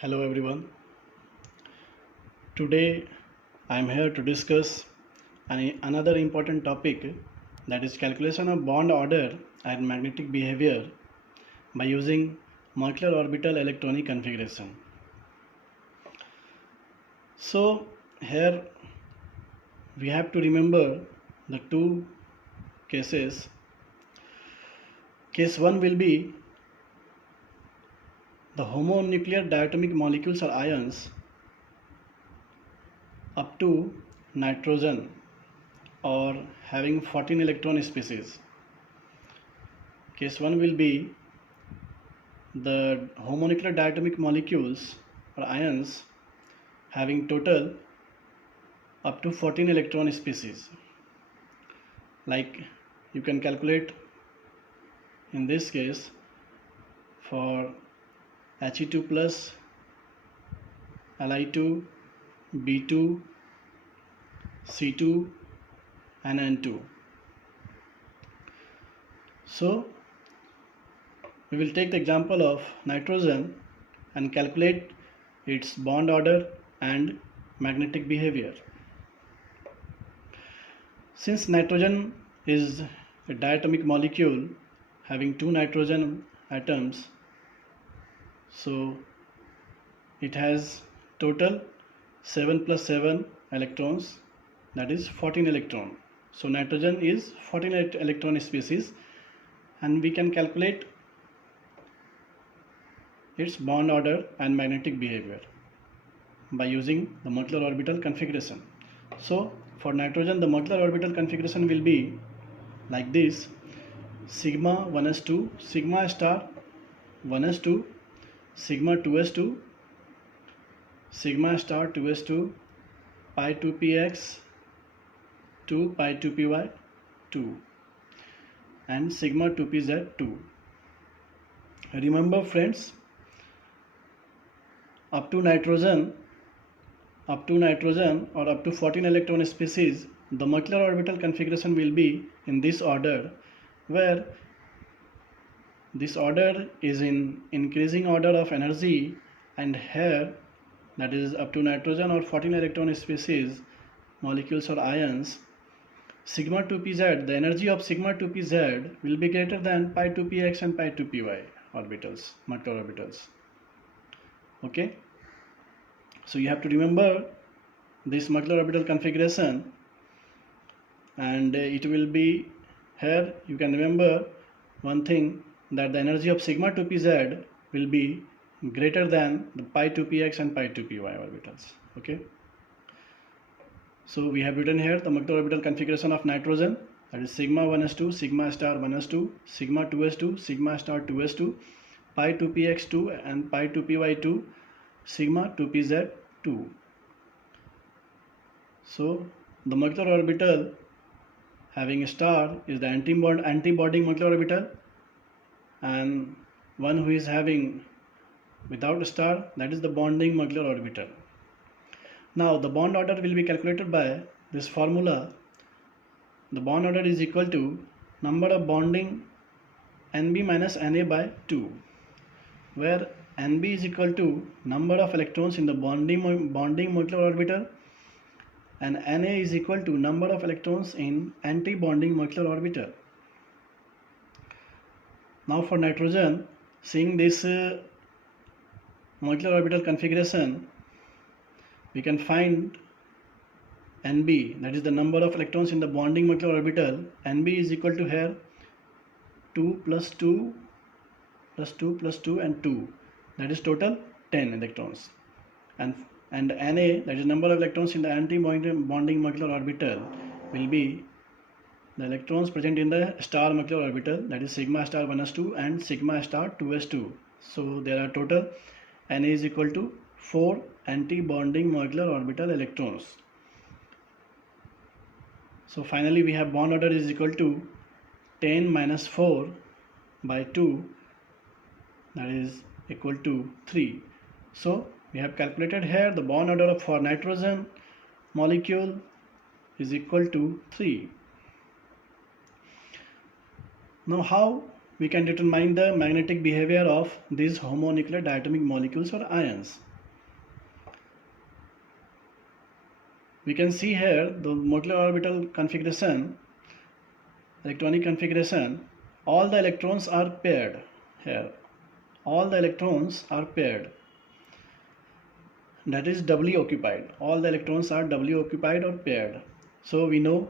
Hello everyone. Today I am here to discuss another important topic, that is calculation of bond order and magnetic behavior by using molecular orbital electronic configuration. So here we have to remember the two cases. Case 1 will be the homonuclear diatomic molecules or ions up to nitrogen or having 14 electron species. Case 1 will be the homonuclear diatomic molecules or ions having total up to 14 electron species. Like you can calculate in this case for He2 plus, Li2, B2, C2 and N2. So we will take the example of nitrogen and calculate its bond order and magnetic behavior. Since nitrogen is a diatomic molecule having two nitrogen atoms, so it has total 7 plus 7 electrons, that is 14 electron. So nitrogen is 14 electron species, and we can calculate its bond order and magnetic behavior by using the molecular orbital configuration. So for nitrogen, the molecular orbital configuration will be like this: sigma 1s2, sigma star 1s2, sigma 2s2, sigma star 2s2, pi 2px 2, pi 2py 2, and sigma 2pz 2. Remember friends, up to nitrogen or up to 14 electron species, the molecular orbital configuration will be in this order, where this order is in increasing order of energy, and here, that is up to nitrogen or 14 electron species molecules or ions, sigma 2pz, the energy of sigma 2pz will be greater than pi 2px and pi 2py orbitals, molecular orbitals. Okay, so you have to remember this molecular orbital configuration, and it will be here. You can remember one thing, that the energy of sigma 2pz will be greater than the pi 2px and pi 2py orbitals. Okay, so we have written here the molecular orbital configuration of nitrogen, that is sigma 1s2, sigma star 1s2, sigma 2s2, sigma star 2s2, pi 2px2 and pi 2py2, sigma 2pz2. So the molecular orbital having a star is the anti-bonding molecular orbital, and one who is having without a star, that is the bonding molecular orbital. Now the bond order will be calculated by this formula. The bond order is equal to number of bonding Nb minus Na by 2, where Nb is equal to number of electrons in the bonding molecular orbital, and Na is equal to number of electrons in anti-bonding molecular orbital. Now for nitrogen, seeing this molecular orbital configuration, we can find Nb, that is the number of electrons in the bonding molecular orbital. Nb is equal to here 2 plus 2 plus 2 plus 2 and 2, that is total 10 electrons, and Na, that is number of electrons in the anti-bonding molecular orbital, will be the electrons present in the star molecular orbital, that is sigma star 1s2 and sigma star 2s2. So there are total Na is equal to 4 anti-bonding molecular orbital electrons. So finally we have bond order is equal to 10 minus 4 by 2, that is equal to 3. So we have calculated here the bond order for nitrogen molecule is equal to 3. Now how we can determine the magnetic behavior of these homonuclear diatomic molecules or ions? we can see here the molecular orbital configuration, electronic configuration. All the electrons are paired here. All the electrons are paired. That is doubly occupied. All the electrons are doubly occupied or paired. So we know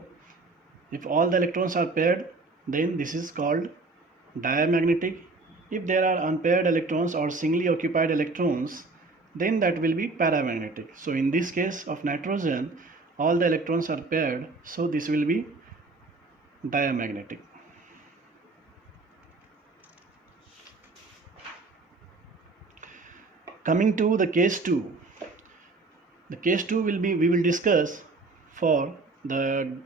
if all the electrons are paired, then this is called diamagnetic. If there are unpaired electrons or singly occupied electrons, then that will be paramagnetic. So in this case of nitrogen, all the electrons are paired, so this will be diamagnetic. Coming to the case 2. The case 2 will be, we will discuss for the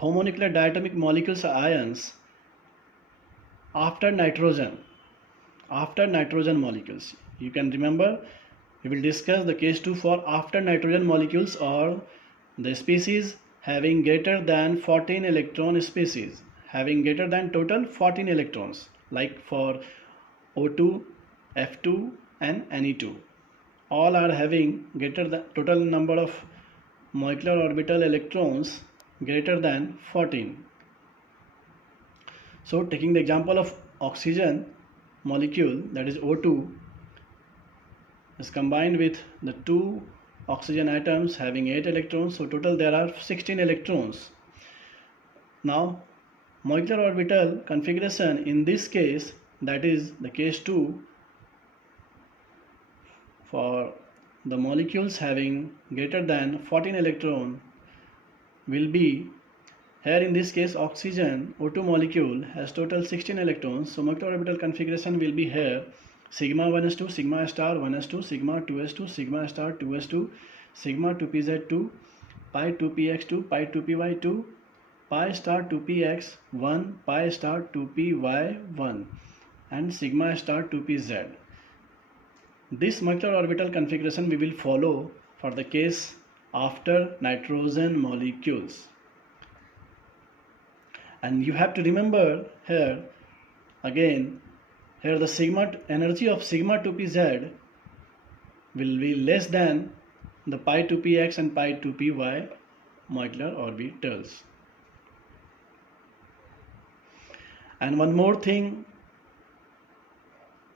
homonuclear diatomic molecules or ions after nitrogen molecules. You can remember, we will discuss the case 2 for after nitrogen molecules or the species having greater than 14 electron species, having greater than total 14 electrons, like for O2, F2 and Ne2. All are having greater than total number of molecular orbital electrons greater than 14. So taking the example of oxygen molecule, that is O2, is combined with the two oxygen atoms having 8 electrons, so total there are 16 electrons. Now molecular orbital configuration in this case, that is the case 2, for the molecules having greater than 14 electron will be, here in this case oxygen O2 molecule has total 16 electrons, so molecular orbital configuration will be here sigma 1s2, sigma star 1s2, sigma 2s2, sigma star 2s2, sigma 2pz2, pi 2px2, pi 2py2, pi star 2px1, pi star 2py1 and sigma star 2pz. This molecular orbital configuration we will follow for the case after nitrogen molecules. And you have to remember here again, here the sigma energy of sigma 2pz will be less than the pi 2px and pi 2py molecular orbitals. And one more thing,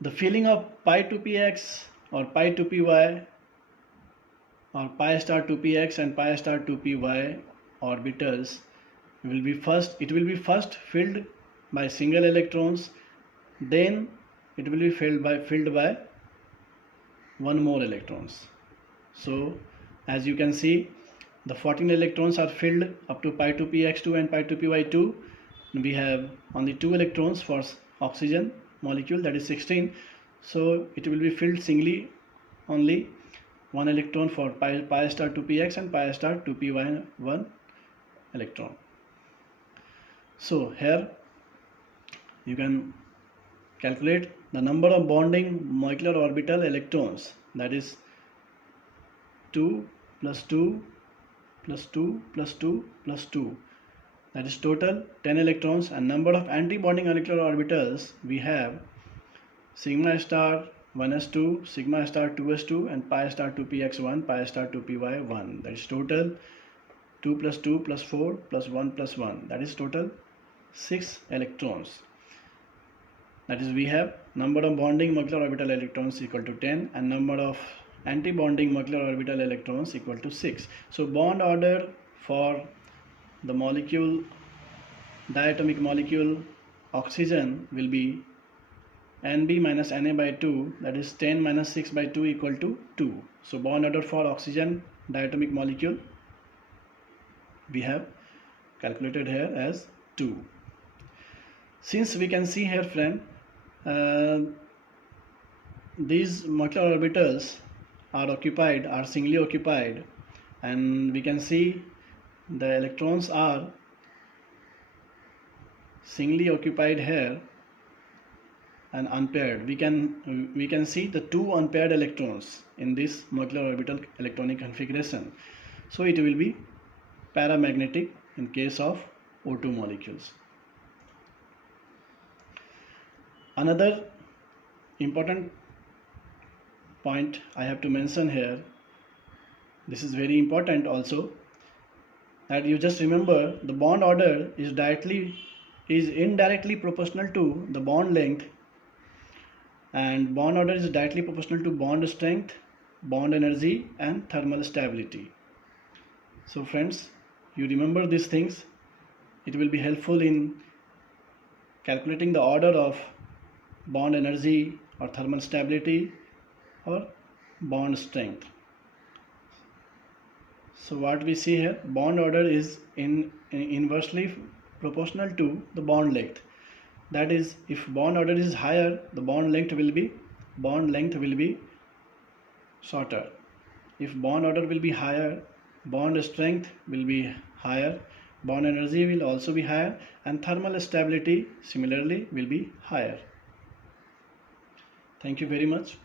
the filling of pi 2px or pi 2py or pi star 2px and pi star 2py orbitals will be first filled by single electrons, then it will be filled by one more electrons. So as you can see, the 14 electrons are filled up to pi 2px2 and pi 2py2. We have only 2 electrons for oxygen molecule, that is 16, so it will be filled singly, only 1 electron for pi star 2px and pi star 2py1 electron. So here you can calculate the number of bonding molecular orbital electrons, that is 2 plus 2 plus 2 plus 2 plus 2, that is total 10 electrons. And number of anti-bonding molecular orbitals we have sigma star 1s2, sigma star 2s2 and pi star 2px1, pi star 2py1, that is total 2 plus 2 plus 4 plus 1 plus 1, that is total 6 electrons. That is, we have number of bonding molecular orbital electrons equal to 10 and number of anti-bonding molecular orbital electrons equal to 6. So bond order for the molecule, diatomic molecule oxygen will be Nb minus Na by 2, that is 10 minus 6 by 2 equal to 2. So bond order for oxygen diatomic molecule we have calculated here as 2. Since we can see here friend, these molecular orbitals are singly occupied, and we can see the electrons are singly occupied here and unpaired. We can see the 2 unpaired electrons in this molecular orbital electronic configuration. So it will be paramagnetic in case of O2 molecules. Another important point I have to mention here, this is very important also, that you just remember the bond order is indirectly proportional to the bond length, and bond order is directly proportional to bond strength, bond energy, and thermal stability. So friends, you remember these things. It will be helpful in calculating the order of bond energy or thermal stability or bond strength. So what we see here, bond order is inversely proportional to the bond length. That is, if bond order is higher, the bond length will be shorter. If bond order will be higher, bond strength will be higher, bond energy will also be higher, and thermal stability similarly will be higher. Thank you very much.